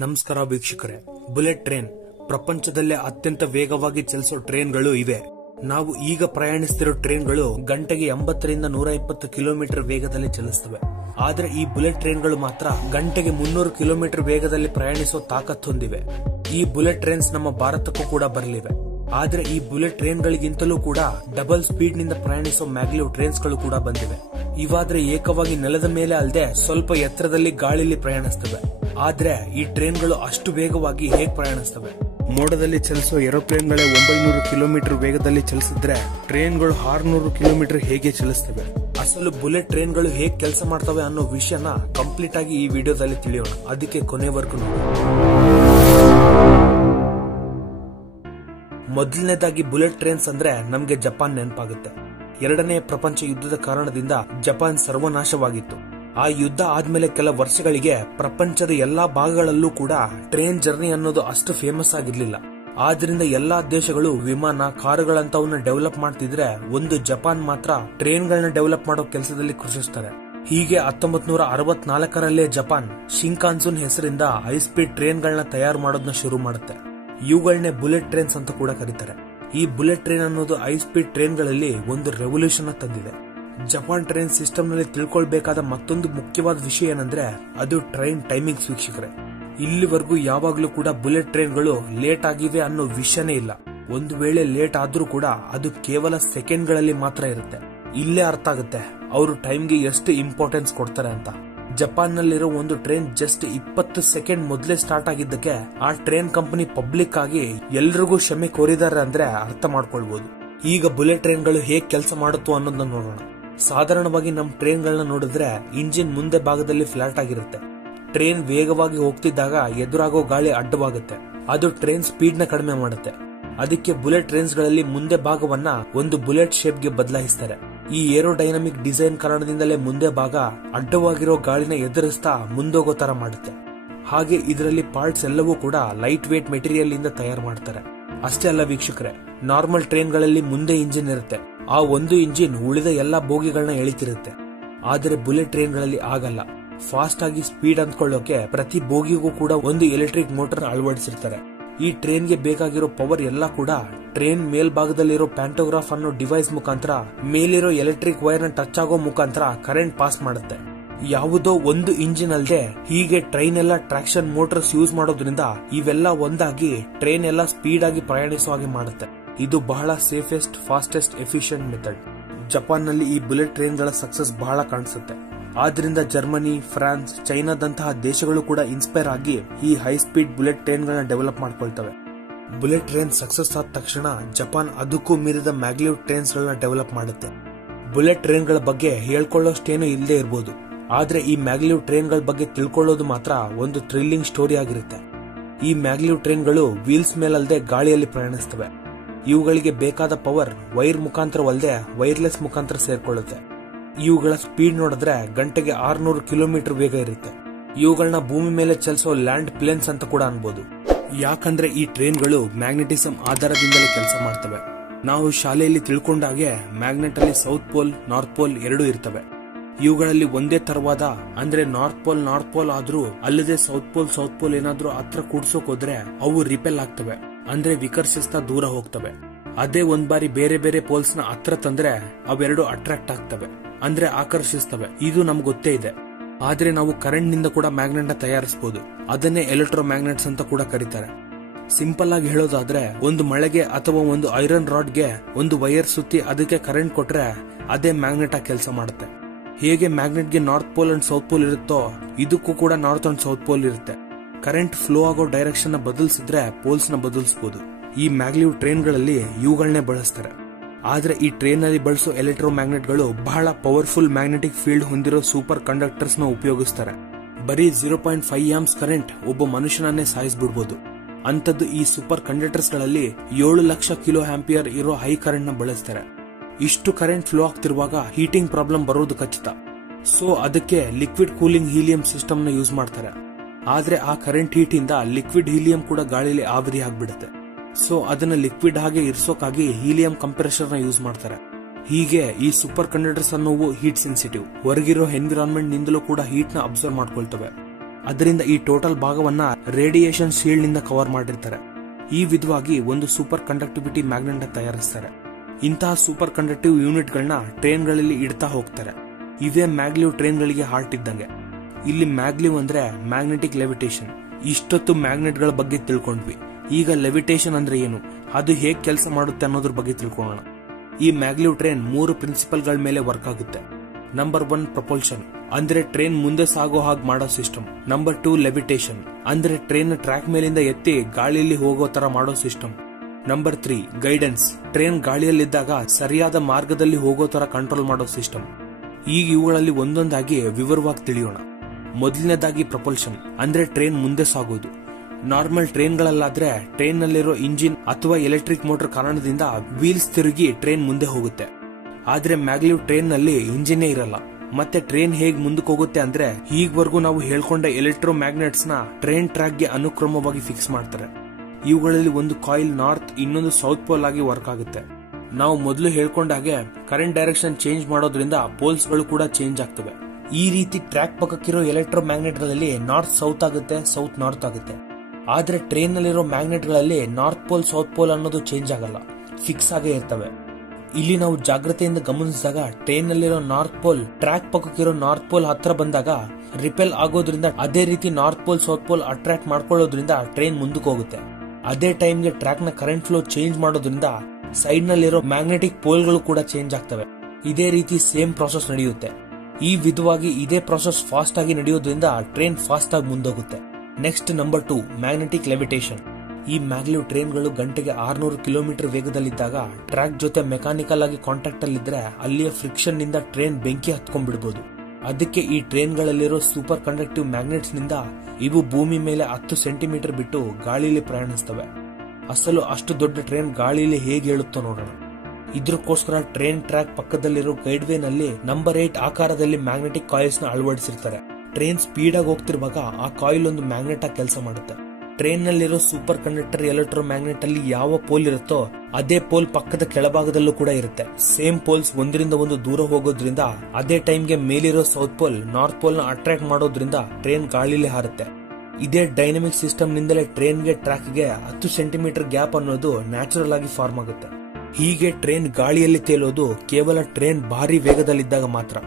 ನಮಸ್ಕಾರ ವೀಕ್ಷಕರೇ. Bullet train ಪ್ರಪಂಚದಲ್ಲೇ ಅತ್ಯಂತ ವೇಗವಾಗಿ ಚಲಿಸೋ ಟ್ರೈನ್ಗಳು ಇವೆ. ನಾವು ಈಗ ಪ್ರಯಾಣಿಸುತ್ತಿರೋ ಟ್ರೈನ್ಗಳು ಗಂಟೆಗೆ 80 ರಿಂದ 120 ಕಿಲೋಮೀಟರ್ ವೇಗದಲ್ಲಿ ಚಲಿಸುತ್ತವೆ. ಆದ್ರೆ ಈ ಬುಲೆಟ್ ಟ್ರೈನ್ಗಳು ಮಾತ್ರ ಗಂಟೆಗೆ 300 ಕಿಲೋಮೀಟರ್ ವೇಗದಲ್ಲಿ ಪ್ರಯಾಣಿಸೋ ತಾಕತ್ತು ಹೊಂದಿವೆ. ಈ ಬುಲೆಟ್ ಟ್ರೈನ್ಸ್ ನಮ್ಮ ಭಾರತಕ್ಕೂ ಕೂಡ ಬರಲಿವೆ. ಆದ್ರೆ ಈ ಬುಲೆಟ್ ಟ್ರೈನ್ಗಳಿಗಿಂತಲೂ ಕೂಡ ಡಬಲ್ ಸ್ಪೀಡ್ ನಿಂದ ಪ್ರಯಾಣಿಸೋ ಮ್ಯಾಗ್ಲಿವ್ ಟ್ರೈನ್ಸ್ ಗಳು ಕೂಡ ಬಂದಿವೆ. ಇವಾದ್ರೆ ಏಕವಾಗಿ ನೆಲದ ಮೇಲೆ ಅಲ್ಲದೆ ಸ್ವಲ್ಪ ಎತ್ತರದಲ್ಲಿ ಗಾಳಿಲಿ ಪ್ರಯಾಣಿಸ್ತವೆ. ಆದ್ರೆ ಈ ಟ್ರೈನ್ಗಳು ಅಷ್ಟು ವೇಗವಾಗಿ ಹೇಗೆ ಪ್ರಯಾಣಿಸ್ತವೆ? ಮೋಡದಲ್ಲಿ ಚಲಿಸೋ ಏರೋಪ್ಲೇನ್ಗಳೇ 900 ಕಿಲೋಮೀಟರ್ ವೇಗದಲ್ಲಿ ಚಲಿಸಿದ್ರೆ ಟ್ರೈನ್ಗಳು 600 ಕಿಲೋಮೀಟರ್ ಹೇಗೆ ಚಲಿಸ್ತವೆ? ಅಸಲು ಬುಲೆಟ್ ಟ್ರೈನ್ಗಳು ಹೇಗೆ ಕೆಲಸ ಮಾಡ್ತವೆ ಅನ್ನೋ ವಿಷಯನ ಕಂಪ್ಲೀಟ್ ಆಗಿ ಈ ವಿಡಿಯೋದಲ್ಲಿ ತಿಳಿಯೋಣ. ಅದಕ್ಕೆ ಕೊನೆವರೆಗೂ ನೋಡಿ. ಮೊದಲನೇದಾಗಿ ಬುಲೆಟ್ ಟ್ರೈನ್ಸ್ ಅಂದ್ರೆ ನಮ್ಗೆ ಜಪಾನ್ ನೆನಪಾಗುತ್ತೆ. ಎರಡನೇ ಪ್ರಪಂಚ ಯುದ್ಧದ ಕಾರಣದಿಂದ ಜಪಾನ್ ಸರ್ವನಾಶವಾಗಿತ್ತು. ಆ ಯುದ್ಧ ಆದ್ಮೇಲೆ ಕೆಲ ವರ್ಷಗಳಿಗೆ ಪ್ರಪಂಚದ ಎಲ್ಲಾ ಭಾಗಗಳಲ್ಲೂ ಕೂಡ ಟ್ರೈನ್ ಜರ್ನಿ ಅನ್ನೋದು ಅಷ್ಟು ಫೇಮಸ್ ಆಗಿರ್ಲಿಲ್ಲ. ಆದ್ರಿಂದ ಎಲ್ಲಾ ದೇಶಗಳು ವಿಮಾನ, ಕಾರುಗಳಂತವನ್ನ ಡೆವಲಪ್ ಮಾಡ್ತಿದ್ರೆ ಒಂದು ಜಪಾನ್ ಮಾತ್ರ ಟ್ರೈನ್ಗಳನ್ನ ಡೆವಲಪ್ ಮಾಡೋ ಕೆಲಸದಲ್ಲಿ ಕೃಷಿಸ್ತಾರೆ. ಹೀಗೆ 1964ರಲ್ಲೇ ಜಪಾನ್ ಶಿಂಕಾನ್ಸುನ್ ಹೆಸರಿಂದ ಹೈ ಸ್ಪೀಡ್ ಟ್ರೈನ್ಗಳನ್ನ ತಯಾರು ಮಾಡೋದನ್ನ ಶುರು ಮಾಡುತ್ತೆ. ಇವುಗಳನ್ನೇ ಬುಲೆಟ್ ಟ್ರೈನ್ಸ್ ಅಂತ ಕೂಡ ಕರೀತಾರೆ. ಈ ಬುಲೆಟ್ ಟ್ರೈನ್ ಅನ್ನೋದು ಹೈ ಸ್ಪೀಡ್ ಟ್ರೈನ್ಗಳಲ್ಲಿ ಒಂದು ರೆವಲ್ಯೂಷನ್ ತಂದಿದೆ. ಜಪಾನ್ ಟ್ರೈನ್ ಸಿಸ್ಟಮ್ ನಲ್ಲಿ ತಿಳ್ಕೊಳ್ಬೇಕಾದ ಮತ್ತೊಂದು ಮುಖ್ಯವಾದ ವಿಷಯ ಏನಂದ್ರೆ ಅದು ಟ್ರೈನ್ ಟೈಮಿಂಗ್ಸ್. ವೀಕ್ಷಕರೇ, ಇಲ್ಲಿವರೆಗೂ ಯಾವಾಗ್ಲೂ ಕೂಡ ಬುಲೆಟ್ ಟ್ರೈನ್ಗಳು ಲೇಟ್ ಆಗಿವೆ ಅನ್ನೋ ವಿಷಯನೇ ಇಲ್ಲ. ಒಂದು ವೇಳೆ ಲೇಟ್ ಆದ್ರೂ ಕೂಡ ಅದು ಕೇವಲ ಸೆಕೆಂಡ್ ಗಳಲ್ಲಿ ಮಾತ್ರ ಇರುತ್ತೆ. ಇಲ್ಲೇ ಅರ್ಥ ಆಗುತ್ತೆ ಅವರು ಟೈಮ್ಗೆ ಎಷ್ಟು ಇಂಪಾರ್ಟೆನ್ಸ್ ಕೊಡ್ತಾರೆ ಅಂತ. ಜಪಾನ್ ನಲ್ಲಿರೋ ಒಂದು ಟ್ರೈನ್ ಜಸ್ಟ್ 20 ಸೆಕೆಂಡ್ ಮೊದಲೇ ಸ್ಟಾರ್ಟ್ ಆಗಿದ್ದಕ್ಕೆ ಆ ಟ್ರೈನ್ ಕಂಪನಿ ಪಬ್ಲಿಕ್ ಆಗಿ ಎಲ್ರಿಗೂ ಕ್ಷಮೆ ಕೋರಿದ್ದಾರೆ ಅಂದ್ರೆ ಅರ್ಥ ಮಾಡ್ಕೊಳ್ಬಹುದು. ಈಗ ಬುಲೆಟ್ ಟ್ರೈನ್ಗಳು ಹೇಗೆ ಕೆಲಸ ಮಾಡುತ್ತೋ ಅನ್ನೋದನ್ನ ನೋಡೋಣ. ಸಾಧಾರಣವಾಗಿ ನಮ್ ಟ್ರೈನ್ ಗಳನ್ನ ನೋಡಿದ್ರೆ ಇಂಜಿನ್ ಮುಂದೆ ಭಾಗದಲ್ಲಿ ಫ್ಲಾಟ್ ಆಗಿರುತ್ತೆ. ಟ್ರೈನ್ ವೇಗವಾಗಿ ಹೋಗ್ತಿದ್ದಾಗ ಎದುರಾಗೋ ಗಾಳಿ ಅಡ್ಡವಾಗುತ್ತೆ. ಅದು ಟ್ರೈನ್ ಸ್ಪೀಡ್ ನ ಕಡಿಮೆ ಮಾಡುತ್ತೆ. ಅದಕ್ಕೆ ಬುಲೆಟ್ ಟ್ರೈನ್ಸ್ ಗಳಲ್ಲಿ ಮುಂದೆ ಭಾಗವನ್ನ ಒಂದು ಬುಲೆಟ್ ಶೇಪ್ ಗೆ ಬದಲಾಯಿಸ್ತಾರೆ. ಈ ಏರೋಡೈನಮಿಕ್ ಡಿಸೈನ್ ಕಾರಣದಿಂದಲೇ ಮುಂದೆ ಭಾಗ ಅಡ್ಡವಾಗಿರೋ ಗಾಳಿನ ಎದುರಿಸ್ತಾ ಮುಂದೋಗೋ ತರ ಮಾಡುತ್ತೆ. ಹಾಗೆ ಇದರಲ್ಲಿ ಪಾರ್ಟ್ಸ್ ಎಲ್ಲವೂ ಕೂಡ ಲೈಟ್ ವೇಟ್ ಮೆಟೀರಿಯಲ್ ಇಂದ ತಯಾರು ಮಾಡ್ತಾರೆ. ಅಷ್ಟೇ ಅಲ್ಲ ವೀಕ್ಷಕರೇ, ನಾರ್ಮಲ್ ಟ್ರೈನ್ ಗಳಲ್ಲಿ ಮುಂದೆ ಇಂಜಿನ್ ಇರುತ್ತೆ. ಆ ಒಂದು ಇಂಜಿನ್ ಉಳಿದ ಎಲ್ಲಾ ಬೋಗಿಗಳನ್ನ ಎಳಿತಿರುತ್ತೆ. ಆದರೆ ಬುಲೆಟ್ ಟ್ರೈನ್ ಗಳಲ್ಲಿ ಆಗಲ್ಲ. ಫಾಸ್ಟ್ ಆಗಿ ಸ್ಪೀಡ್ ಅಂದ್ಕೊಳ್ಳೋಕೆ ಪ್ರತಿ ಬೋಗಿಗೂ ಕೂಡ ಒಂದು ಎಲೆಕ್ಟ್ರಿಕ್ ಮೋಟರ್ ಅಳವಡಿಸಿರ್ತಾರೆ. ಈ ಟ್ರೈನ್ ಗೆ ಬೇಕಾಗಿರೋ ಪವರ್ ಎಲ್ಲ ಕೂಡ ಟ್ರೈನ್ ಮೇಲ್ಭಾಗದಲ್ಲಿರೋ ಪ್ಯಾಂಟೋಗ್ರಾಫ್ ಅನ್ನೋ ಡಿವೈಸ್ ಮುಖಾಂತರ ಮೇಲಿರೋ ಎಲೆಕ್ಟ್ರಿಕ್ ವೈರ್ ನ ಟಚ್ ಆಗೋ ಮುಖಾಂತರ ಕರೆಂಟ್ ಪಾಸ್ ಮಾಡುತ್ತೆ. ಯಾವುದೋ ಒಂದು ಇಂಜಿನ್ ಅಲ್ಲದೆ ಹೀಗೆ ಟ್ರೈನ್ ಎಲ್ಲ ಟ್ರಾಕ್ಷನ್ ಮೋಟರ್ಸ್ ಯೂಸ್ ಮಾಡೋದ್ರಿಂದ ಇವೆಲ್ಲ ಒಂದಾಗಿ ಟ್ರೈನ್ ಎಲ್ಲ ಸ್ಪೀಡ್ ಆಗಿ ಪ್ರಯಾಣಿಸೋ ಹಾಗೆ ಮಾಡುತ್ತೆ. ಇದು ಬಹಳ safest, fastest, efficient method. Japan ನಲ್ಲಿ ಈ ಬುಲೆಟ್ ಟ್ರೈನ್ ಗಳ ಸಕ್ಸಸ್ ಬಹಳ ಕಾಣಿಸುತ್ತೆ. ಆದ್ರಿಂದ ಜರ್ಮನಿ, ಫ್ರಾನ್ಸ್, ಚೈನಾದಂತಹ ದೇಶಗಳು ಕೂಡ ಇನ್ಸ್ಪೈರ್ ಆಗಿ ಈ ಹೈ ಸ್ಪೀಡ್ ಬುಲೆಟ್ ಟ್ರೈನ್ ಗಳನ್ನ ಡೆವಲಪ್ ಮಾಡ್ಕೊಳ್ತವೆ. ಬುಲೆಟ್ ಟ್ರೈನ್ ಸಕ್ಸಸ್ ಆದ ತಕ್ಷಣ ಜಪಾನ್ ಅದಕ್ಕೂ ಮೀರಿದ ಮ್ಯಾಗ್ಲಿವ್ ಟ್ರೈನ್ಸ್ ಗಳನ್ನ ಡೆವಲಪ್ ಮಾಡುತ್ತೆ. ಬುಲೆಟ್ ಟ್ರೈನ್ ಗಳ ಬಗ್ಗೆ ಹೇಳ್ಕೊಳ್ಳೋಷ್ಟೇನು ಇಲ್ಲದೆ ಇರಬಹುದು. ಆದ್ರೆ ಈ ಮ್ಯಾಗ್ಲಿವ್ ಟ್ರೈನ್ ಗಳ ಬಗ್ಗೆ ತಿಳ್ಕೊಳ್ಳೋದು ಮಾತ್ರ ಒಂದು ಥ್ರಿಲ್ಲಿಂಗ್ ಸ್ಟೋರಿ ಆಗಿರುತ್ತೆ. ಈ ಮ್ಯಾಗ್ಲಿವ್ ಟ್ರೈನ್ ಗಳು ವೀಲ್ಸ್ ಮೇಲಲ್ಲದೆ ಗಾಳಿಯಲ್ಲಿ ಪ್ರಯಾಣಿಸ್ತವೆ. ಇವುಗಳಿಗೆ ಬೇಕಾದ ಪವರ್ ವೈರ್ ಮುಖಾಂತರವಲ್ಲದೆ ವೈರ್ಲೆಸ್ ಮುಖಾಂತರ ಸೇರ್ಕೊಳ್ಳುತ್ತೆ. ಇವುಗಳ ಸ್ಪೀಡ್ ನೋಡಿದ್ರೆ ಗಂಟೆಗೆ 600 ಕಿಲೋಮೀಟರ್ ವೇಗ ಇರುತ್ತೆ. ಇವುಗಳನ್ನ ಭೂಮಿ ಮೇಲೆ ಚಲಿಸೋ ಲ್ಯಾಂಡ್ ಪ್ಲೇನ್ಸ್ ಅಂತ ಕೂಡ ಅನ್ಬೋದು. ಯಾಕಂದ್ರೆ ಈ ಟ್ರೈನ್ಗಳು ಮ್ಯಾಗ್ನೆಟಿಸಮ್ ಆಧಾರದಿಂದಲೇ ಕೆಲಸ ಮಾಡ್ತವೆ. ನಾವು ಶಾಲೆಯಲ್ಲಿ ತಿಳ್ಕೊಂಡಾಗೆ ಮ್ಯಾಗ್ನೆಟ್ ಅಲ್ಲಿ ಸೌತ್ ಪೋಲ್, ನಾರ್ತ್ ಪೋಲ್ ಎರಡೂ ಇರ್ತವೆ. ಇವುಗಳಲ್ಲಿ ಒಂದೇ ತರವಾದ ಅಂದ್ರೆ ನಾರ್ತ್ ಪೋಲ್ ಆದ್ರೂ ಅಲ್ಲದೆ ಸೌತ್ ಪೋಲ್ ಏನಾದ್ರೂ ಹತ್ರ ಕೂಡ್ಸೋಕ್ ಹೋದ್ರೆ ಅವು ರಿಪೆಲ್ ಆಗ್ತವೆ, ಅಂದ್ರೆ ವಿಕರ್ಷಿಸ್ತಾ ದೂರ ಹೋಗ್ತವೆ. ಅದೇ ಒಂದ್ ಬಾರಿ ಬೇರೆ ಬೇರೆ ಪೋಲ್ಸ್ ನ ಹತ್ರ ತಂದ್ರೆ ಅವೆರಡು ಅಟ್ರಾಕ್ಟ್ ಆಗ್ತವೆ, ಅಂದ್ರೆ ಆಕರ್ಷಿಸ್ತವೆ. ಇದು ನಮ್ಗೆ ಗೊತ್ತೇ ಇದೆ. ಆದ್ರೆ ನಾವು ಕರೆಂಟ್ ನಿಂದ ಕೂಡ ಮ್ಯಾಗ್ನೆಟ್ ನ ತಯಾರಿಸಬಹುದು. ಅದನ್ನೇ ಎಲೆಕ್ಟ್ರೋ ಮ್ಯಾಗ್ನೆಟ್ಸ್ ಅಂತ ಕೂಡ ಕರೀತಾರೆ. ಸಿಂಪಲ್ ಆಗಿ ಹೇಳೋದಾದ್ರೆ ಒಂದು ಮಳೆಗೆ ಅಥವಾ ಒಂದು ಐರನ್ ರಾಡ್ ಗೆ ಒಂದು ವೈರ್ ಸುತ್ತಿ ಅದಕ್ಕೆ ಕರೆಂಟ್ ಕೊಟ್ರೆ ಅದೇ ಮ್ಯಾಗ್ನೆಟ್ ಆಗಿ ಕೆಲಸ ಮಾಡುತ್ತೆ. ಹೇಗೆ ಮ್ಯಾಗ್ನೆಟ್ ಗೆ north pole and south pole ಇರುತ್ತೋ ಇದಕ್ಕೂ ಕೂಡ ನಾರ್ತ್ ಅಂಡ್ ಸೌತ್ ಪೋಲ್ ಇರುತ್ತೆ. ಕರೆಂಟ್ ಫ್ಲೋ ಆಗೋ ಡೈರೆಕ್ಷನ್ ನ ಬದಲಿಸಿದ್ರೆ ಪೋಲ್ಸ್ ನ ಬದಲಿಸಬಹುದು. ಈ ಮ್ಯಾಗ್ಲಿವ್ ಟ್ರೈನ್ ಗಳಲ್ಲಿ ಇವುಗಳನ್ನೇ ಬಳಸ್ತಾರೆ. ಆದ್ರೆ ಈ ಟ್ರೈನ್ ನಲ್ಲಿ ಬಳಸೋ ಎಲೆಕ್ಟ್ರೋ ಮ್ಯಾಗ್ನೆಟ್ ಗಳು ಬಹಳ ಪವರ್ಫುಲ್ ಮ್ಯಾಗ್ನೆಟಿಕ್ ಫೀಲ್ಡ್ ಹೊಂದಿರೋ ಸೂಪರ್ ಕಂಡಕ್ಟರ್ಸ್ ನ ಉಪಯೋಗಿಸ್ತಾರೆ. ಬರೀ 0.5 ಆಂಪ್ಸ್ ಕರೆಂಟ್ ಒಬ್ಬ ಮನುಷ್ಯನನ್ನೇ ಸಾಯಿಸಬಿಡಬಹುದು. ಅಂತದ್ದು ಈ ಸೂಪರ್ ಕಂಡಕ್ಟರ್ಸ್ ಗಳಲ್ಲಿ 7 ಲಕ್ಷ ಕಿಲೋ ಆಂಪಿಯರ್ ಇರೋ ಹೈ ಕರೆಂಟ್ ನ ಬಳಸ್ತಾರೆ. ಇಷ್ಟು ಕರೆಂಟ್ ಫ್ಲೋ ಆಗ್ತಿರುವಾಗ ಹೀಟಿಂಗ್ ಪ್ರಾಬ್ಲಮ್ ಬರೋದು ಖಚಿತ. ಸೊ ಅದಕ್ಕೆ ಲಿಕ್ವಿಡ್ ಕೂಲಿಂಗ್ ಹೀಲಿಯಂ ಸಿಸ್ಟಮ್ ನ ಯೂಸ್ ಮಾಡ್ತಾರೆ. ಆದ್ರೆ ಆ ಕರೆಂಟ್ ಹೀಟ್ ಇಂದ ಲಿಕ್ವಿಡ್ ಹೀಲಿಯಂ ಕೂಡ ಗಾಳಿಲಿ ಆವಿರಿ ಆಗ್ಬಿಡುತ್ತೆ. ಸೊ ಅದನ್ನ ಲಿಕ್ವಿಡ್ ಹಾಗೆ ಇರಿಸೋಕಾಗಿ ಹೀಲಿಯಂ ಕಂಪ್ರೆಷರ್ ನ ಯೂಸ್ ಮಾಡ್ತಾರೆ. ಹೀಗೆ ಈ ಸೂಪರ್ ಕಂಡಕ್ಟರ್ಸ್ ಅನ್ನೋವು ಹೀಟ್ ಸೆನ್ಸಿಟಿವ್. ಹೊರಗಿರೋ ಎನ್ವಿರಾನ್ಮೆಂಟ್ ನಿಂದಲೂ ಕೂಡ ಹೀಟ್ ನ ಅಬ್ಸರ್ವ್ ಮಾಡ್ಕೊಳ್ತವೆ. ಅದರಿಂದ ಈ ಟೋಟಲ್ ಭಾಗವನ್ನ ರೇಡಿಯೇಷನ್ ಶೀಲ್ಡ್ ನಿಂದ ಕವರ್ ಮಾಡಿರ್ತಾರೆ. ಈ ವಿಧವಾಗಿ ಒಂದು ಸೂಪರ್ ಕಂಡಕ್ಟಿವಿಟಿ ಮ್ಯಾಗ್ನೆಟ್ ತಯಾರಿಸ್ತಾರೆ. ಇಂತಹ ಸೂಪರ್ ಕಂಡಕ್ಟಿವ್ ಯೂನಿಟ್ ಗಳನ್ನ ಟ್ರೈನ್ ಗಳಲ್ಲಿ ಇಡ್ತಾ ಹೋಗ್ತಾರೆ. ಇವೇ ಮ್ಯಾಗ್ಲಿವ್ ಟ್ರೈನ್ ಗಳಿಗೆ ಹಾರ್ಟ್ ಇದ್ದಂಗೆ. ಇಲ್ಲಿ ಮ್ಯಾಗ್ಲಿವ್ ಅಂದ್ರೆ ಮ್ಯಾಗ್ನೆಟಿಕ್ ಲೆವಿಟೇಷನ್. ಇಷ್ಟೊತ್ತು ಮ್ಯಾಗ್ನೆಟ್ ಗಳ ಬಗ್ಗೆ ತಿಳ್ಕೊಂಡ್ವಿ. ಈಗ ಲೆವಿಟೇಷನ್ ಅಂದ್ರೆ ಏನು, ಅದು ಹೇಗ್ ಕೆಲಸ ಮಾಡುತ್ತೆ ಅನ್ನೋದ್ರ ಬಗ್ಗೆ ತಿಳ್ಕೊಳ್ಳೋಣ. ಈ ಮ್ಯಾಗ್ಲಿವ್ ಟ್ರೈನ್ 3 ಪ್ರಿನ್ಸಿಪಲ್ ಗಳ ಮೇಲೆ ವರ್ಕ್ ಆಗುತ್ತೆ. ನಂಬರ್ 1 ಪ್ರಪಲ್ಷನ್, ಅಂದ್ರೆ ಟ್ರೈನ್ ಮುಂದೆ ಸಾಗೋ ಹಾಗೆ ಮಾಡೋ ಸಿಸ್ಟಮ್. ನಂಬರ್ 2 ಲೆವಿಟೇಷನ್, ಅಂದ್ರೆ ಟ್ರೈನ್ ಟ್ರ್ಯಾಕ್ ಮೇಲಿಂದ ಎತ್ತಿ ಗಾಳಿಯಲ್ಲಿ ಹೋಗೋ ತರ ಮಾಡೋ ಸಿಸ್ಟಮ್. ನಂಬರ್ 3 ಗೈಡೆನ್ಸ್, ಟ್ರೈನ್ ಗಾಳಿಯಲ್ಲಿದ್ದಾಗ ಸರಿಯಾದ ಮಾರ್ಗದಲ್ಲಿ ಹೋಗೋ ತರ ಕಂಟ್ರೋಲ್ ಮಾಡೋ ಸಿಸ್ಟಮ್. ಈಗ ಇವುಗಳಲ್ಲಿ ಒಂದೊಂದಾಗಿ ವಿವರವಾಗಿ ತಿಳಿಯೋಣ. ಮೊದಲನೇದಾಗಿ ಪ್ರಪಲ್ಷನ್, ಅಂದ್ರೆ ಟ್ರೈನ್ ಮುಂದೆ ಸಾಗೋದು. ನಾರ್ಮಲ್ ಟ್ರೈನ್ಗಳಲ್ಲಾದ್ರೆ ಟ್ರೈನ್ ನಲ್ಲಿರೋ ಇಂಜಿನ್ ಅಥವಾ ಎಲೆಕ್ಟ್ರಿಕ್ ಮೋಟರ್ ಕಾರಣದಿಂದ ವೀಲ್ಸ್ ತಿರುಗಿ ಟ್ರೈನ್ ಮುಂದೆ ಹೋಗುತ್ತೆ. ಆದ್ರೆ ಮ್ಯಾಗ್ಲಿವ್ ಟ್ರೈನ್ ನಲ್ಲಿ ಇಂಜಿನ್ ಇರಲ್ಲ. ಮತ್ತೆ ಟ್ರೈನ್ ಹೇಗ್ ಮುಂದಕ್ಕೆ ಹೋಗುತ್ತೆ ಅಂದ್ರೆ ಈವರೆಗೂ ನಾವು ಹೇಳ್ಕೊಂಡ ಎಲೆಕ್ಟ್ರೋ ಮ್ಯಾಗ್ನೆಟ್ಸ್ ನ ಟ್ರೈನ್ ಟ್ರ್ಯಾಕ್ ಗೆ ಅನುಕ್ರಮವಾಗಿ ಫಿಕ್ಸ್ ಮಾಡ್ತಾರೆ. ಇವುಗಳಲ್ಲಿ ಒಂದು ಕಾಯಿಲ್ ನಾರ್ತ್, ಇನ್ನೊಂದು ಸೌತ್ ಪೋಲ್ ಆಗಿ ವರ್ಕ್ ಆಗುತ್ತೆ. ನಾವು ಮೊದಲು ಹೇಳ್ಕೊಂಡಾಗೆ ಕರೆಂಟ್ ಡೈರೆಕ್ಷನ್ ಚೇಂಜ್ ಮಾಡೋದ್ರಿಂದ ಪೋಲ್ಸ್ ಗಳು ಕೂಡ ಚೇಂಜ್ ಆಗ್ತವೆ. ಈ ರೀತಿ ಟ್ರ್ಯಾಕ್ ಪಕ್ಕಕ್ಕಿರೋ ಎಲೆಕ್ಟ್ರೋ ಮ್ಯಾಗ್ನೆಟ್ ಗಳಲ್ಲಿ ನಾರ್ತ್ ಸೌತ್ ಆಗುತ್ತೆ, ಸೌತ್ ನಾರ್ತ್ ಆಗುತ್ತೆ. ಆದ್ರೆ ಟ್ರೈನ್ ನಲ್ಲಿರೋ ಮ್ಯಾಗ್ನೆಟ್ ಗಳಲ್ಲಿ ನಾರ್ತ್ ಪೋಲ್ ಸೌತ್ ಪೋಲ್ ಅನ್ನೋದು ಚೇಂಜ್ ಆಗಲ್ಲ, ಫಿಕ್ಸ್ ಆಗೇ ಇರ್ತವೆ. ಇಲ್ಲಿ ನಾವು ಜಾಗ್ರತೆಯಿಂದ ಗಮನಿಸಿದಾಗ ಟ್ರೈನ್ ನಲ್ಲಿರೋ ನಾರ್ತ್ ಪೋಲ್ ಟ್ರ್ಯಾಕ್ ಪಕ್ಕಕ್ಕಿರೋ ನಾರ್ತ್ ಪೋಲ್ ಹತ್ರ ಬಂದಾಗ ರಿಪೆಲ್ ಆಗೋದ್ರಿಂದ ಅದೇ ರೀತಿ north pole south pole attract ಮಾಡ್ಕೊಳ್ಳೋದ್ರಿಂದ ಟ್ರೈನ್ ಮುಂದಕ್ಕೆ ಹೋಗುತ್ತೆ. ಅದೇ ಟೈಮ್ಗೆ ಟ್ರ್ಯಾಕ್ ನ ಕರೆಂಟ್ ಫ್ಲೋ ಚೇಂಜ್ ಮಾಡೋದ್ರಿಂದ ಸೈಡ್ ನಲ್ಲಿರೋ ಮ್ಯಾಗ್ನೆಟಿಕ್ ಪೋಲ್ ಗಳು ಕೂಡ ಚೇಂಜ್ ಆಗ್ತವೆ. ಇದೇ ರೀತಿ ಸೇಮ್ ಪ್ರಾಸೆಸ್ ನಡೆಯುತ್ತೆ. ಈ ವಿಧವಾಗಿ ಇದೇ ಪ್ರಾಸೆಸ್ ಫಾಸ್ಟ್ ಆಗಿ ನಡೆಯೋದ್ರಿಂದ ಟ್ರೈನ್ ಫಾಸ್ಟ್ ಆಗಿ ಮುಂದೋಗುತ್ತೆ. Next number 2 magnetic levitation. ಈ ಮ್ಯಾಗ್ಲಿವ್ ಟ್ರೈನ್ ಗಳು ಗಂಟೆಗೆ 600 ಕಿಲೋಮೀಟರ್ ವೇಗದಲ್ಲಿದ್ದಾಗ ಟ್ರ್ಯಾಕ್ ಜೊತೆ ಮೆಕ್ಯಾನಿಕಲ್ ಆಗಿ ಕಾಂಟ್ಯಾಕ್ಟ್ ಅಲ್ಲಿದ್ರೆ ಅಲ್ಲಿಯ ಫ್ರಿಕ್ಷನ್ ನಿಂದ ಟ್ರೈನ್ ಬೆಂಕಿ ಹತ್ಕೊಂಡ್ಬಿಡಬಹುದು. ಅದಕ್ಕೆ ಈ ಟ್ರೈನ್ ಗಳಲ್ಲಿರೋ ಸೂಪರ್ ಕಂಡಕ್ಟಿವ್ ಮ್ಯಾಗ್ನೆಟ್ಸ್ ನಿಂದ ಇವು ಭೂಮಿ ಮೇಲೆ 10 ಸೆಂಟಿಮೀಟರ್ ಬಿಟ್ಟು ಗಾಳಿಯಲ್ಲಿ ಪ್ರಯಾಣಿಸ್ತವೆ. ಅಸಲು ಅಷ್ಟು ದೊಡ್ಡ ಟ್ರೈನ್ ಗಾಳಿಯಲ್ಲಿ ಹೇಗೆ ಹೇಳುತ್ತೋ ನೋಡೋಣ. ಇದಕ್ಕೋಸ್ಕರ ಟ್ರೈನ್ ಟ್ರ್ಯಾಕ್ ಪಕ್ಕದಲ್ಲಿರೋ ಗೈಡ್ವೇ ನಲ್ಲಿ ನಂಬರ್ 8 ಆಕಾರದಲ್ಲಿ ಮ್ಯಾಗ್ನೆಟಿಕ್ ಕಾಯಿಲ್ಸ್ ನ ಅಳವಡಿಸಿರ್ತಾರೆ. ಟ್ರೈನ್ ಸ್ಪೀಡ್ ಆಗಿ ಹೋಗ್ತಿರುವಾಗ ಆ ಕಾಯಿಲ್ ಒಂದು ಮ್ಯಾಗ್ನೆಟ್ ಆಗಿ ಕೆಲಸ ಮಾಡುತ್ತೆ. ಟ್ರೈನ್ ನಲ್ಲಿರೋ ಸೂಪರ್ ಕಂಡಕ್ಟರ್ ಎಲೆಕ್ಟ್ರೋ ಮ್ಯಾಗ್ನೆಟ್ ಅಲ್ಲಿ ಯಾವ ಪೋಲ್ ಇರುತ್ತೋ ಅದೇ ಪೋಲ್ ಪಕ್ಕದ ಕೆಳಭಾಗದಲ್ಲೂ ಕೂಡ ಇರುತ್ತೆ. ಸೇಮ್ ಪೋಲ್ಸ್ ಒಂದರಿಂದ ಒಂದು ದೂರ ಹೋಗೋದ್ರಿಂದ ಅದೇ ಟೈಮ್ಗೆ ಮೇಲಿರೋ ಸೌತ್ ಪೋಲ್ ನಾರ್ತ್ ಪೋಲ್ ನ ಅಟ್ರಾಕ್ಟ್ ಮಾಡೋದ್ರಿಂದ ಟ್ರೈನ್ ಗಾಳಿಲಿ ಹಾರುತ್ತೆ. ಇದೇ ಡೈನಮಿಕ್ ಸಿಸ್ಟಮ್ ನಿಂದಲೇ ಟ್ರೈನ್ಗೆ ಟ್ರ್ಯಾಕ್ಗೆ 10 ಸೆಂಟಿಮೀಟರ್ ಗ್ಯಾಪ್ ಅನ್ನೋದು ನ್ಯಾಚುರಲ್ ಆಗಿ ಫಾರ್ಮ್ ಆಗುತ್ತೆ. ಹೀಗೆ ಟ್ರೈನ್ ಗಾಳಿಯಲ್ಲಿ ತೇಲೋದು ಕೇವಲ ಟ್ರೈನ್ ಭಾರಿ ವೇಗದಲ್ಲಿದ್ದಾಗ ಮಾತ್ರ.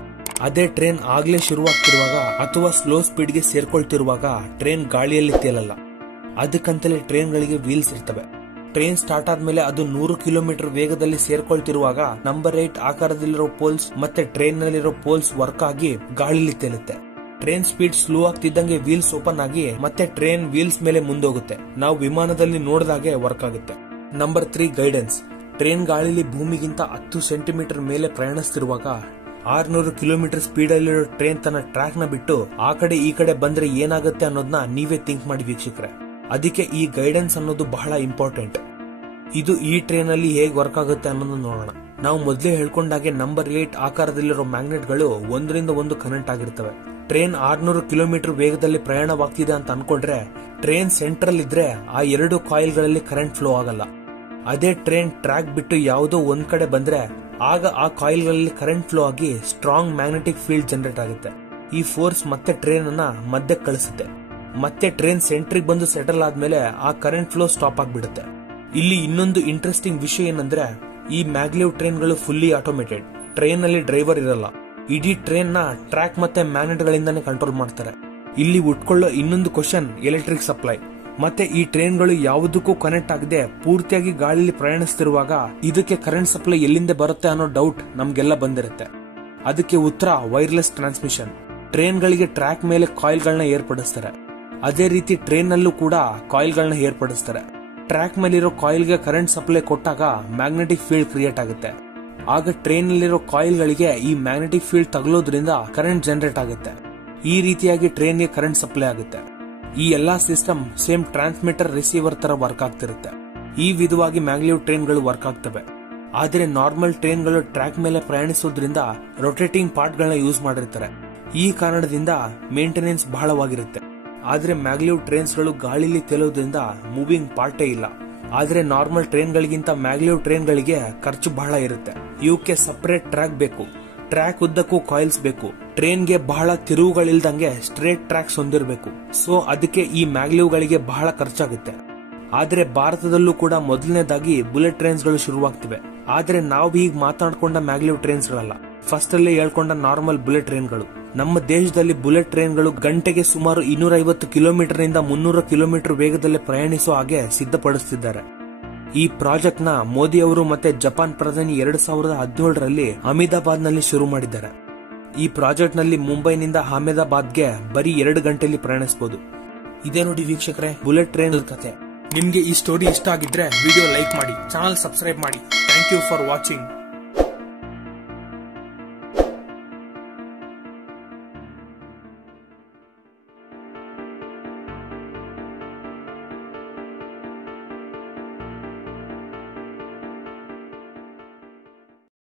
ಅದೇ ಟ್ರೈನ್ ಆಗ್ಲೇ ಶುರುವಾಗ್ತಿರುವಾಗ ಅಥವಾ ಸ್ಲೋ ಸ್ಪೀಡ್ ಗೆ ಸೇರ್ಕೊಳ್ತಿರುವಾಗ ಟ್ರೈನ್ ಗಾಳಿಯಲ್ಲಿ ತೇಲಲ್ಲ. ಅದಕ್ಕಂತಲೇ ಟ್ರೈನ್ ಗಳಿಗೆ ವೀಲ್ಸ್ ಇರ್ತವೆ. ಟ್ರೈನ್ ಸ್ಟಾರ್ಟ್ ಆದ್ಮೇಲೆ ಅದು 100 ಕಿಲೋಮೀಟರ್ ವೇಗದಲ್ಲಿ ಸೇರ್ಕೊಳ್ತಿರುವಾಗ ನಂಬರ್ 8 ಆಕಾರದಲ್ಲಿರೋ ಪೋಲ್ಸ್ ಮತ್ತೆ ಟ್ರೈನ್ ನಲ್ಲಿರೋ ಪೋಲ್ಸ್ ವರ್ಕ್ ಆಗಿ ಗಾಳಿಲಿ ತೇಲುತ್ತೆ. ಟ್ರೈನ್ ಸ್ಪೀಡ್ ಸ್ಲೋ ಆಗ್ತಿದ್ದಂಗೆ ವೀಲ್ಸ್ ಓಪನ್ ಆಗಿ ಮತ್ತೆ ಟ್ರೈನ್ ವೀಲ್ಸ್ ಮೇಲೆ ಮುಂದೋಗುತ್ತೆ. ನಾವು ವಿಮಾನದಲ್ಲಿ ನೋಡಿದಾಗೆ ವರ್ಕ್ ಆಗುತ್ತೆ. Number 3 guidance. ಟ್ರೈನ್ ಗಾಳಿಲಿ ಭೂಮಿಗಿಂತ 10 ಸೆಂಟಿಮೀಟರ್ ಮೇಲೆ ಪ್ರಯಾಣಿಸ್ತಿರುವಾಗ 600 ಕಿಲೋಮೀಟರ್ ಸ್ಪೀಡ್ ಅಲ್ಲಿರೋ ಟ್ರೈನ್ ತನ್ನ ಟ್ರ್ಯಾಕ್ ನ ಬಿಟ್ಟು ಆ ಕಡೆ ಈ ಕಡೆ ಬಂದ್ರೆ ಏನಾಗುತ್ತೆ ಅನ್ನೋದನ್ನ ನೀವೇ ಥಿಂಕ್ ಮಾಡಿ ವೀಕ್ಷಕರೇ. ಅದಕ್ಕೆ ಈ ಗೈಡೆನ್ಸ್ ಅನ್ನೋದು ಬಹಳ ಇಂಪಾರ್ಟೆಂಟ್. ಇದು ಈ ಟ್ರೈನ್ ಅಲ್ಲಿ ಹೇಗೆ ವರ್ಕ್ ಆಗುತ್ತೆ ಅನ್ನೋದನ್ನ ನೋಡೋಣ. ನಾವು ಮೊದಲೇ ಹೇಳ್ಕೊಂಡಾಗೆ ನಂಬರ್ 8 ಆಕಾರದಲ್ಲಿರೋ ಮ್ಯಾಗ್ನೆಟ್ ಗಳು ಒಂದರಿಂದ ಒಂದು ಕನೆಕ್ಟ್ ಆಗಿರ್ತವೆ. ಟ್ರೈನ್ 600 ಕಿಲೋಮೀಟರ್ ವೇಗದಲ್ಲಿ ಪ್ರಯಾಣವಾಗ್ತಿದೆ ಅಂತ ಅನ್ಕೊಂಡ್ರೆ ಟ್ರೈನ್ ಸೆಂಟ್ರಲ್ ಇದ್ರೆ ಆ 2 ಕಾಯಿಲ್ ಗಳಲ್ಲಿ ಕರೆಂಟ್ ಫ್ಲೋ ಆಗಲ್ಲ. ಅದೇ ಟ್ರೈನ್ ಟ್ರ್ಯಾಕ್ ಬಿಟ್ಟು ಯಾವುದೋ ಒಂದ್ ಕಡೆ ಬಂದ್ರೆ ಆಗ ಆ ಕಾಯಿಲ್ ಗಳಲ್ಲಿ ಕರೆಂಟ್ ಫ್ಲೋ ಆಗಿ ಸ್ಟ್ರಾಂಗ್ ಮ್ಯಾಗ್ನೆಟಿಕ್ ಫೀಲ್ಡ್ ಜನರೇಟ್ ಆಗುತ್ತೆ. ಈ ಫೋರ್ಸ್ ಮತ್ತೆ ಟ್ರೈನ್ ಅನ್ನ ಮಧ್ಯಕ್ಕೆ ಕಳಿಸುತ್ತೆ. ಮತ್ತೆ ಟ್ರೈನ್ ಸೆಂಟ್ರಿಗೆ ಬಂದು ಸೆಟಲ್ ಆದ್ಮೇಲೆ ಆ ಕರೆಂಟ್ ಫ್ಲೋ ಸ್ಟಾಪ್ ಆಗ್ಬಿಡುತ್ತೆ. ಇಲ್ಲಿ ಇನ್ನೊಂದು ಇಂಟ್ರೆಸ್ಟಿಂಗ್ ವಿಷಯ ಏನಂದ್ರೆ ಈ ಮ್ಯಾಗ್ಲಿವ್ ಟ್ರೈನ್ ಗಳು ಫುಲ್ಲಿ ಆಟೋಮೇಟೆಡ್. ಟ್ರೈನ್ ನಲ್ಲಿ ಡ್ರೈವರ್ ಇರಲ್ಲ. ಇಡೀ ಟ್ರೈನ್ ನ ಟ್ರ್ಯಾಕ್ ಮತ್ತೆ ಮ್ಯಾಗ್ನೆಟ್ ಗಳಿಂದಾನೇ ಕಂಟ್ರೋಲ್ ಮಾಡ್ತಾರೆ. ಇಲ್ಲಿ ಉಟ್ಕೊಳ್ಳೋ ಇನ್ನೊಂದು ಕ್ವಶನ್ ಎಲೆಕ್ಟ್ರಿಕ್ ಸಪ್ಲೈ. ಮತ್ತೆ ಈ ಟ್ರೈನ್ ಗಳು ಯಾವುದಕ್ಕೂ ಕನೆಕ್ಟ್ ಆಗದೆ ಪೂರ್ತಿಯಾಗಿ ಗಾಳಿಲಿ ಪ್ರಯಾಣಿಸ್ತಿರುವಾಗ ಇದಕ್ಕೆ ಕರೆಂಟ್ ಸಪ್ಲೈ ಎಲ್ಲಿಂದ ಬರುತ್ತೆ ಅನ್ನೋ ಡೌಟ್ ನಮ್ಗೆಲ್ಲ ಬಂದಿರುತ್ತೆ. ಅದಕ್ಕೆ ಉತ್ತರ ವೈರ್ಲೆಸ್ ಟ್ರಾನ್ಸ್ಮಿಷನ್. ಟ್ರೈನ್ ಗಳಿಗೆ ಟ್ರ್ಯಾಕ್ ಮೇಲೆ ಕಾಯಿಲ್ ಗಳನ್ನ ಏರ್ಪಡಿಸ್ತಾರೆ. ಅದೇ ರೀತಿ ಟ್ರೈನ್ ನಲ್ಲೂ ಕೂಡ ಕಾಯಿಲ್ ಗಳನ್ನ ಏರ್ಪಡಿಸ್ತಾರೆ. ಟ್ರ್ಯಾಕ್ ಮೇಲಿರೋ ಕಾಯಿಲ್ ಗೆ ಕರೆಂಟ್ ಸಪ್ಲೈ ಕೊಟ್ಟಾಗ ಮ್ಯಾಗ್ನೆಟಿಕ್ ಫೀಲ್ಡ್ ಕ್ರಿಯೇಟ್ ಆಗುತ್ತೆ. ಆಗ ಟ್ರೈನ್ ನಲ್ಲಿರೋ ಕಾಯಿಲ್ ಗಳಿಗೆ ಈ ಮ್ಯಾಗ್ನೆಟಿಕ್ ಫೀಲ್ಡ್ ತಗಲೋದ್ರಿಂದ ಕರೆಂಟ್ ಜನರೇಟ್ ಆಗುತ್ತೆ. ಈ ರೀತಿಯಾಗಿ ಟ್ರೈನ್ ಗೆ ಕರೆಂಟ್ ಸಪ್ಲೈ ಆಗುತ್ತೆ. ಈ ಎಲ್ಲಾ ಸಿಸ್ಟಮ್ ಸೇಮ್ ಟ್ರಾನ್ಸ್ಮಿಟರ್ ರಿಸೀವರ್ ತರ ವರ್ಕ್ ಆಗ್ತಿರುತ್ತೆ. ಈ ವಿಧವಾಗಿ ಮ್ಯಾಗ್ಲಿವ್ ಟ್ರೈನ್ ಗಳು ವರ್ಕ್ ಆಗ್ತವೆ. ಆದ್ರೆ ನಾರ್ಮಲ್ ಟ್ರೈನ್ ಗಳು ಟ್ರ್ಯಾಕ್ ಮೇಲೆ ಪ್ರಯಾಣಿಸೋದ್ರಿಂದ ರೊಟೇಟಿಂಗ್ ಪಾರ್ಟ್ ಗಳನ್ನ ಯೂಸ್ ಮಾಡಿರ್ತಾರೆ. ಈ ಕಾರಣದಿಂದ ಮೇಂಟೆನೆನ್ಸ್ ಬಹಳವಾಗಿರುತ್ತೆ. ಆದ್ರೆ ಮ್ಯಾಗ್ಲಿವ್ ಟ್ರೈನ್ಸ್ ಗಳು ಗಾಳಿಲಿ ತೇಲೋದ್ರಿಂದ ಮೂವಿಂಗ್ ಪಾರ್ಟೇ ಇಲ್ಲ. ಆದ್ರೆ ನಾರ್ಮಲ್ ಟ್ರೈನ್ ಗಳಿಗಿಂತ ಮ್ಯಾಗ್ಲಿವ್ ಟ್ರೈನ್ ಗಳಿಗೆ ಖರ್ಚು ಬಹಳ ಇರುತ್ತೆ. ಇವಕ್ಕೆ ಸಪರೇಟ್ ಟ್ರ್ಯಾಕ್ ಬೇಕು. ಟ್ರ್ಯಾಕ್ ಉದ್ದಕ್ಕೂ ಕಾಯಿಲ್ಸ್ ಬೇಕು. ಟ್ರೈನ್ಗೆ ಬಹಳ ತಿರುವುಗಳಿಲ್ದಂಗೆ ಸ್ಟ್ರೇಟ್ ಟ್ರ್ಯಾಕ್ಸ್ ಹೊಂದಿರಬೇಕು. ಸೊ ಅದಕ್ಕೆ ಈ ಮ್ಯಾಗ್ಲಿವ್ಗಳಿಗೆ ಬಹಳ ಖರ್ಚಾಗುತ್ತೆ. ಆದ್ರೆ ಭಾರತದಲ್ಲೂ ಕೂಡ ಮೊದಲನೇದಾಗಿ ಬುಲೆಟ್ ಟ್ರೈನ್ಸ್ ಗಳು ಶುರುವಾಗ್ತಿವೆ. ಆದ್ರೆ ನಾವು ಈಗ ಮಾತಾಡ್ಕೊಂಡ ಮ್ಯಾಗ್ಲಿವ್ ಟ್ರೈನ್ಸ್ ಗಳಲ್ಲ, ಫಸ್ಟ್ ಅಲ್ಲೇ ಹೇಳ್ಕೊಂಡ ನಾರ್ಮಲ್ ಬುಲೆಟ್ ಟ್ರೈನ್ಗಳು. ನಮ್ಮ ದೇಶದಲ್ಲಿ ಬುಲೆಟ್ ಟ್ರೈನ್ಗಳು ಗಂಟೆಗೆ ಸುಮಾರು 250 ಕಿಲೋಮೀಟರ್ ನಿಂದ 300 ಕಿಲೋಮೀಟರ್ ವೇಗದಲ್ಲಿ ಪ್ರಯಾಣಿಸುವ ಹಾಗೆ ಸಿದ್ಧಪಡಿಸುತ್ತಿದ್ದಾರೆ. ಈ ಪ್ರಾಜೆಕ್ಟ್ ನ ಮೋದಿ ಅವರು ಮತ್ತೆ ಜಪಾನ್ ಪ್ರಧಾನಿ 2017ರಲ್ಲಿ ಅಹಮದಾಬಾದ್ ನಲ್ಲಿ ಶುರು ಮಾಡಿದ್ದಾರೆ. ಈ ಪ್ರಾಜೆಕ್ಟ್ ನಲ್ಲಿ ಮುಂಬೈನಿಂದ ಅಹಮದಾಬಾದ್ಗೆ ಬರೀ 2 ಗಂಟೆಯಲ್ಲಿ ಪ್ರಯಾಣಿಸಬಹುದು. ಇದೇ ನೋಡಿ ವೀಕ್ಷಕರೇ ಬುಲೆಟ್ ಟ್ರೈನ್ ಕತೆ. ನಿಮ್ಗೆ ಈ ಸ್ಟೋರಿ ಇಷ್ಟ ಆಗಿದ್ರೆ ವಿಡಿಯೋ ಲೈಕ್ ಮಾಡಿ, ಚಾನಲ್ ಸಬ್ಸ್ಕ್ರೈಬ್ ಮಾಡಿ. Thank you for watching.